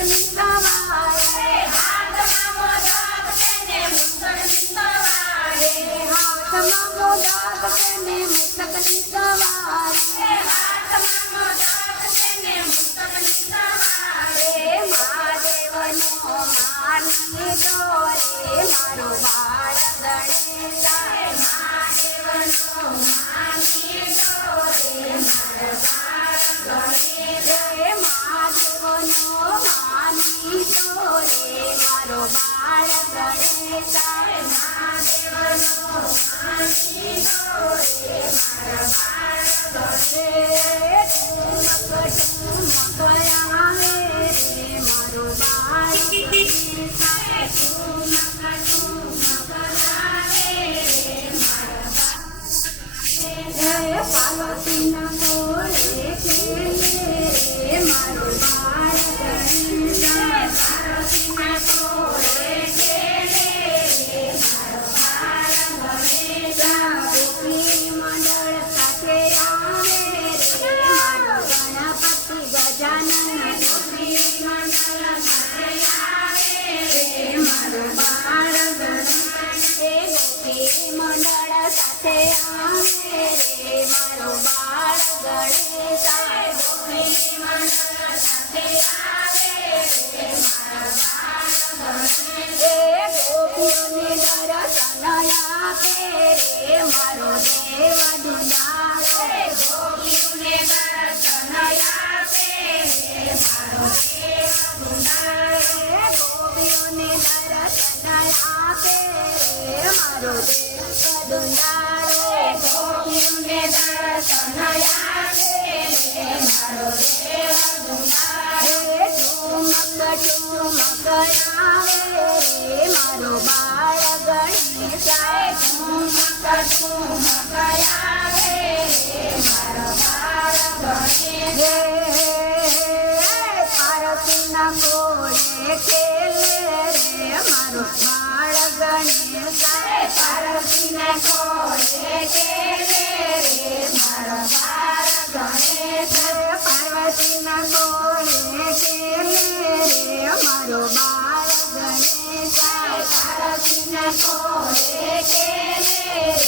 મુસકની સવારે હાથમાં મોદક તેને મુસકની સવારે હાથમાં મોદક તેને મુસકની સવારે હાથમાં મોદક તેને મુસકની સવારે મહાદેવનો માની દોરે મારો બાળ ગણેશ મહાદેવનો માની ડોરે મારા બાળ ગણેશ મહાદેવનો માની દોરે મારો બાળ ગણેશ મહાદેવનો માની ડોરે મારા બાળ ગણેશ ટુમક આવે રે મારો બાળ ગણેશ પાર્વતીના કોળે ખેલે રે મારો બાળ ગણેશ પાર્વતીના કોળે ખેલે રે મારો બાળ ગણેશ ગોપી મંડળ સાથે આવે રે મારો ગણપતિ ગજાનન ગોપી મંડળ સાથે આવે રે મારો બાળ ગણેશ ગોપી મંડળ સાથે આવે રે મારો બાળ ગણેશ ગોપી મંડળ સાથે આવે રે મારા બાળ ગણેશ ગોપીઓને દર્શન આપે રે મારો દેવ દુલારે ગોપીઓને દર્શન આપે રે મારો દેવ દુલારે ગોપીઓને દર્શન આપે રે મારો દેવ દુલારે ગોપીઓને દર્શન આપે રે મારો દેવ દુલારે ઠુમક ઠુમક આવે રે મારો બાળ ગણેશ ઠુમક ઠુમક આવે રે મારો બાળ ગણેશ પાર્વતીના કોળે ખેલે રે મારો બાળ ગણેશ પાર્વતીના કોળે ખેલે રે મારો બાળ ગણેશ પાર્વતીના કોળે ખેલે રે મારો બાળ ગણેશ પાર્વતીના કોળે ખેલે